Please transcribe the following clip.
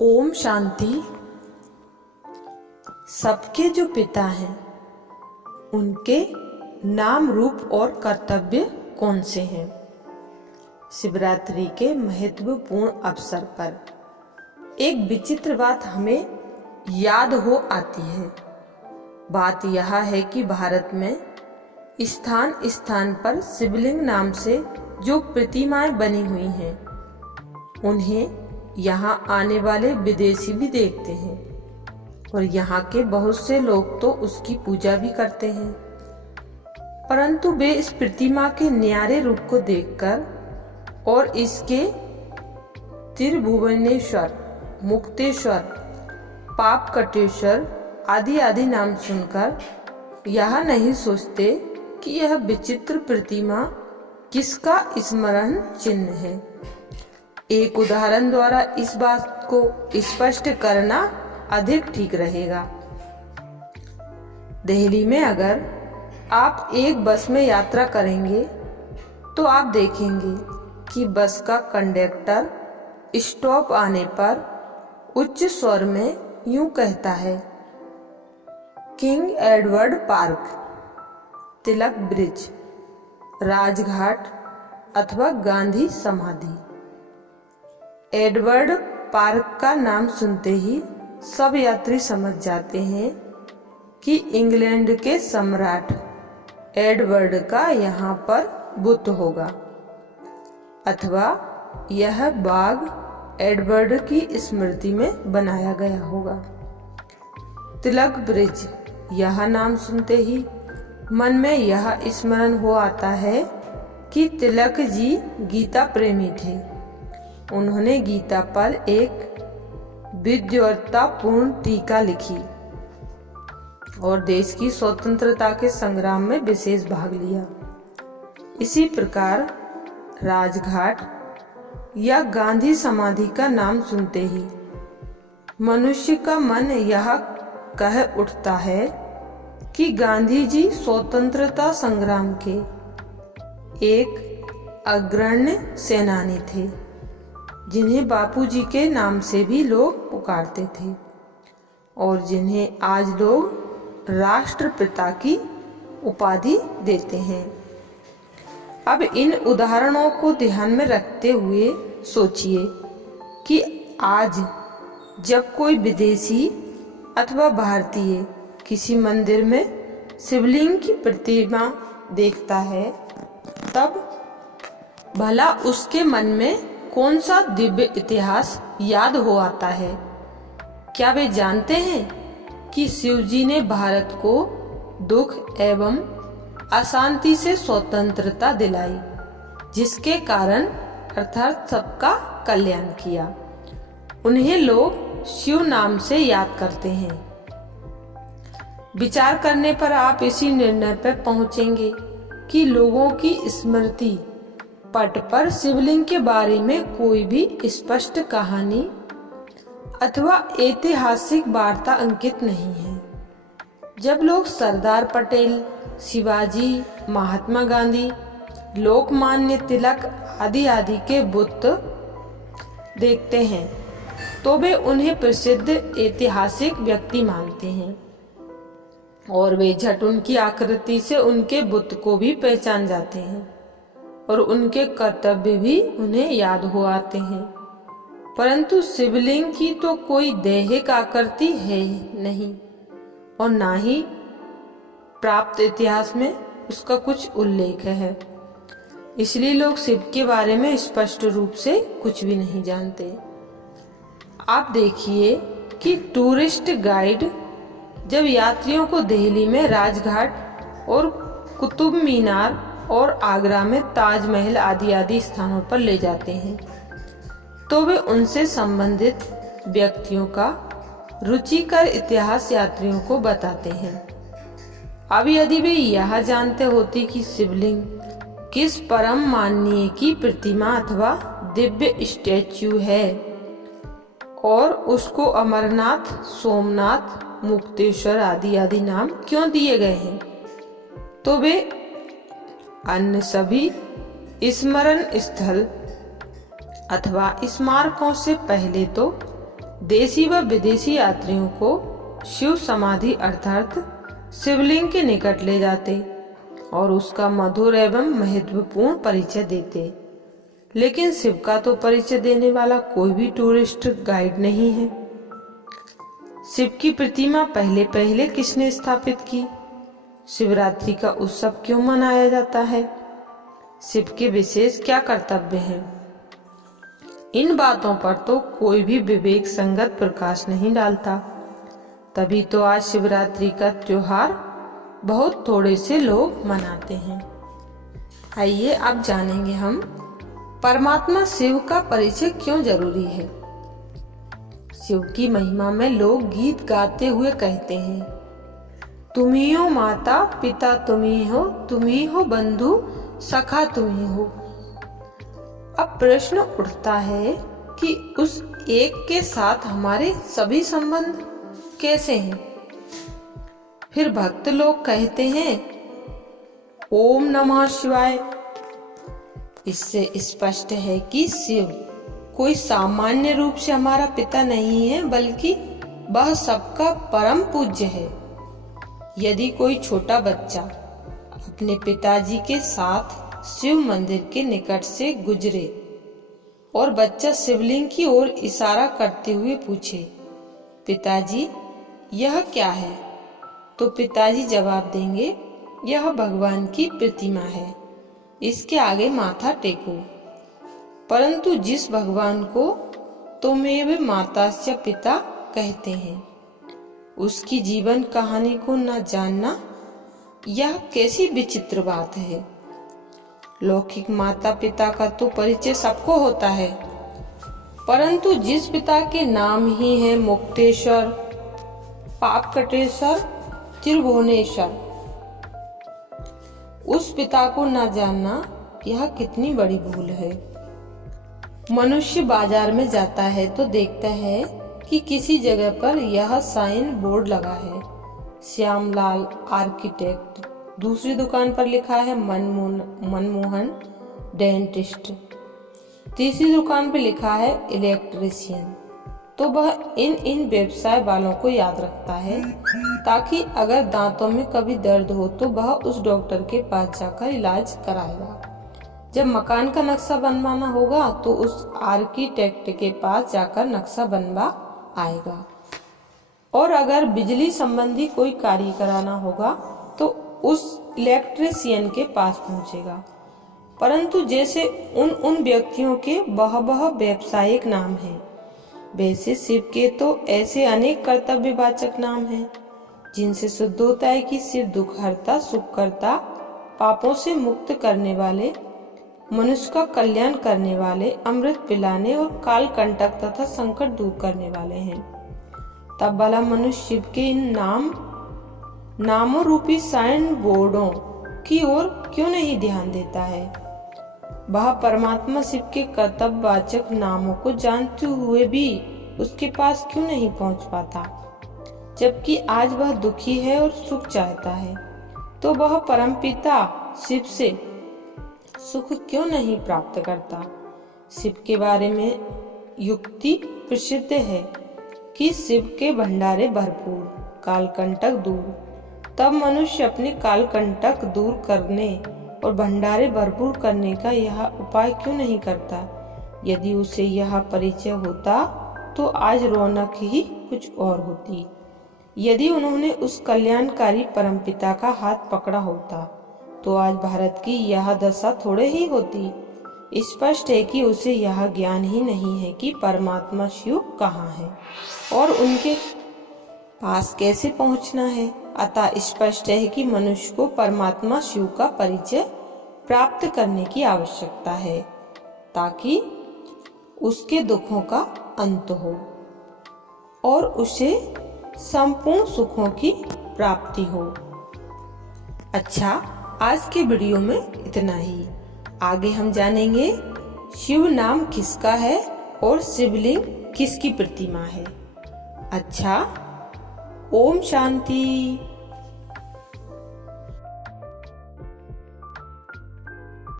ओम शांति। सबके जो पिता हैं उनके नाम, रूप और कर्तव्य कौन से हैं? शिवरात्रि के महत्वपूर्ण अवसर पर एक विचित्र बात हमें याद हो आती है। बात यह है कि भारत में स्थान स्थान पर शिवलिंग नाम से जो प्रतिमाएं बनी हुई हैं, उन्हें यहाँ आने वाले विदेशी भी देखते हैं और यहाँ के बहुत से लोग तो उसकी पूजा भी करते हैं, परंतु वे इस प्रतिमा के न्यारे रूप को देखकर और इसके त्रिभुवनेश्वर, मुक्तेश्वर, पापकटेश्वर आदि आदि नाम सुनकर यह नहीं सोचते कि यह विचित्र प्रतिमा किसका स्मरण चिन्ह है। एक उदाहरण द्वारा इस बात को स्पष्ट करना अधिक ठीक रहेगा। दिल्ली में अगर आप एक बस में यात्रा करेंगे तो आप देखेंगे कि बस का कंडक्टर स्टॉप आने पर उच्च स्वर में यूं कहता है, किंग एडवर्ड पार्क, तिलक ब्रिज, राजघाट अथवा गांधी समाधि। एडवर्ड पार्क का नाम सुनते ही सब यात्री समझ जाते हैं कि इंग्लैंड के सम्राट एडवर्ड का यहाँ पर बुत होगा, अथवा यह बाग एडवर्ड की स्मृति में बनाया गया होगा। तिलक ब्रिज, यह नाम सुनते ही मन में यह स्मरण हो आता है कि तिलक जी गीता प्रेमी थे। उन्होंने गीता पर एक विद्वत्तापूर्ण टीका लिखी और देश की स्वतंत्रता के संग्राम में विशेष भाग लिया। इसी प्रकार राजघाट या गांधी समाधि का नाम सुनते ही मनुष्य का मन यह कह उठता है कि गांधी जी स्वतंत्रता संग्राम के एक अग्रणी सेनानी थे, जिन्हें बापूजी के नाम से भी लोग पुकारते थे और जिन्हें आज लोग राष्ट्रपिता की उपाधि देते हैं। अब इन उदाहरणों को ध्यान में रखते हुए सोचिए कि आज जब कोई विदेशी अथवा भारतीय किसी मंदिर में शिवलिंग की प्रतिमा देखता है, तब भला उसके मन में कौन सा दिव्य इतिहास याद हो आता है? क्या वे जानते हैं कि शिव जी ने भारत को दुख एवं अशांति से स्वतंत्रता दिलाई, जिसके कारण अर्थात सबका कल्याण किया? उन्हें लोग शिव नाम से याद करते हैं। विचार करने पर आप इसी निर्णय पर पहुंचेंगे कि लोगों की स्मृति पट पर शिवलिंग के बारे में कोई भी स्पष्ट कहानी अथवा ऐतिहासिक वार्ता अंकित नहीं है। जब लोग सरदार पटेल, शिवाजी, महात्मा गांधी, लोकमान्य तिलक आदि आदि के बुत देखते हैं तो वे उन्हें प्रसिद्ध ऐतिहासिक व्यक्ति मानते हैं और वे झट उनकी आकृति से उनके बुत को भी पहचान जाते हैं और उनके कर्तव्य भी उन्हें याद हो आते हैं। परंतु शिवलिंग की तो कोई दैहिक आकृति है नहीं और ना ही प्राप्त इतिहास में उसका कुछ उल्लेख है। इसलिए लोग शिव के बारे में स्पष्ट रूप से कुछ भी नहीं जानते। आप देखिए कि टूरिस्ट गाइड जब यात्रियों को दिल्ली में राजघाट और कुतुब मीनार और आगरा में ताजमहल आदि आदि स्थानों पर ले जाते हैं, तो वे उनसे संबंधित व्यक्तियों का रुचिकर इतिहास यात्रियों को बताते हैं। अब यदि वे यह जानते होते कि शिवलिंग किस परम माननीय की प्रतिमा अथवा दिव्य स्टैच्यू है और उसको अमरनाथ, सोमनाथ, मुक्तेश्वर आदि आदि नाम क्यों दिए गए हैं, तो वे अन्य सभी स्मरण स्थल अथवा स्मारकों से पहले तो देशी व विदेशी यात्रियों को शिव समाधि अर्थात शिवलिंग के निकट ले जाते और उसका मधुर एवं महत्वपूर्ण परिचय देते। लेकिन शिव का तो परिचय देने वाला कोई भी टूरिस्ट गाइड नहीं है। शिव की प्रतिमा पहले पहले किसने स्थापित की? शिवरात्रि का उत्सव क्यों मनाया जाता है? शिव के विशेष क्या कर्तव्य हैं? इन बातों पर तो कोई भी विवेक संगत प्रकाश नहीं डालता। तभी तो आज शिवरात्रि का त्योहार बहुत थोड़े से लोग मनाते हैं। आइए अब जानेंगे हम परमात्मा शिव का परिचय क्यों जरूरी है। शिव की महिमा में लोग गीत गाते हुए कहते हैं, तुम ही हो माता पिता, तुम ही हो बंधु सखा, तुम ही हो। अब प्रश्न उठता है कि उस एक के साथ हमारे सभी संबंध कैसे हैं? फिर भक्त लोग कहते हैं ओम नमः शिवाय। इससे स्पष्ट है कि शिव कोई सामान्य रूप से हमारा पिता नहीं है, बल्कि वह सबका परम पूज्य है। यदि कोई छोटा बच्चा अपने पिताजी के साथ शिव मंदिर के निकट से गुजरे और बच्चा शिवलिंग की ओर इशारा करते हुए पूछे, पिताजी यह क्या है? तो पिताजी जवाब देंगे, यह भगवान की प्रतिमा है, इसके आगे माथा टेको। परंतु जिस भगवान को त्वमेव मातास्य पिता कहते हैं, उसकी जीवन कहानी को न जानना यह कैसी विचित्र बात है। लौकिक माता पिता का तो परिचय सबको होता है, परंतु जिस पिता के नाम ही है मुक्तेश्वर, पापकटेश्वर, त्रिभुवनेश्वर, उस पिता को न जानना यह कितनी बड़ी भूल है। मनुष्य बाजार में जाता है तो देखता है कि किसी जगह पर यह साइन बोर्ड लगा है, श्यामलाल आर्किटेक्ट। दूसरी दुकान पर लिखा है मनमोहन डेंटिस्ट। तीसरी दुकान पर लिखा है इलेक्ट्रीशियन। तो वह इन व्यवसाय वालों को याद रखता है, ताकि अगर दांतों में कभी दर्द हो तो वह उस डॉक्टर के पास जाकर इलाज कराएगा। जब मकान का नक्शा बनवाना होगा तो उस आर्किटेक्ट के पास जाकर नक्शा बनवा आएगा, और अगर बिजली संबंधी कोई कार्य कराना होगा तो उस इलेक्ट्रीशियन के पास पहुंचेगा। परंतु जैसे उन व्यक्तियों के वह व्यावसायिक नाम हैं, वैसे शिव के तो ऐसे अनेक कर्तव्यवाचक नाम हैं, जिनसे सिद्ध होता है कि शिव दुखहर्ता, सुखकर्ता, पापों से मुक्त करने वाले, मनुष्य का कल्याण करने वाले, अमृत पिलाने और काल कंटक तथा संकट दूर करने वाले हैं। तब भला मनुष्य शिव के इन नामों रूपी साइन बोर्डों की ओर क्यों नहीं ध्यान देता है? वह परमात्मा शिव के कर्तव्यवाचक नामों को जानते हुए भी उसके पास क्यों नहीं पहुंच पाता? जबकि आज वह दुखी है और सुख चाहता है, तो वह परमपिता शिव से सुख क्यों नहीं प्राप्त करता? शिव के बारे में युक्ति प्रसिद्ध है कि शिव के भंडारे भरपूर, कालकंटक दूर। तब मनुष्य अपने कालकंटक दूर करने और भंडारे भरपूर करने का यह उपाय क्यों नहीं करता? यदि उसे यह परिचय होता तो आज रौनक ही कुछ और होती। यदि उन्होंने उस कल्याणकारी परमपिता का हाथ पकड़ा होता तो आज भारत की यह दशा थोड़े ही होती। स्पष्ट है कि उसे यह ज्ञान ही नहीं है कि परमात्मा शिव कहाँ है और उनके पास कैसे पहुंचना है। अतः स्पष्ट है कि मनुष्य को परमात्मा शिव का परिचय प्राप्त करने की आवश्यकता है, ताकि उसके दुखों का अंत हो और उसे संपूर्ण सुखों की प्राप्ति हो। अच्छा, आज के वीडियो में इतना ही। आगे हम जानेंगे शिव नाम किसका है और शिवलिंग किसकी प्रतिमा है। अच्छा, ओम शांति।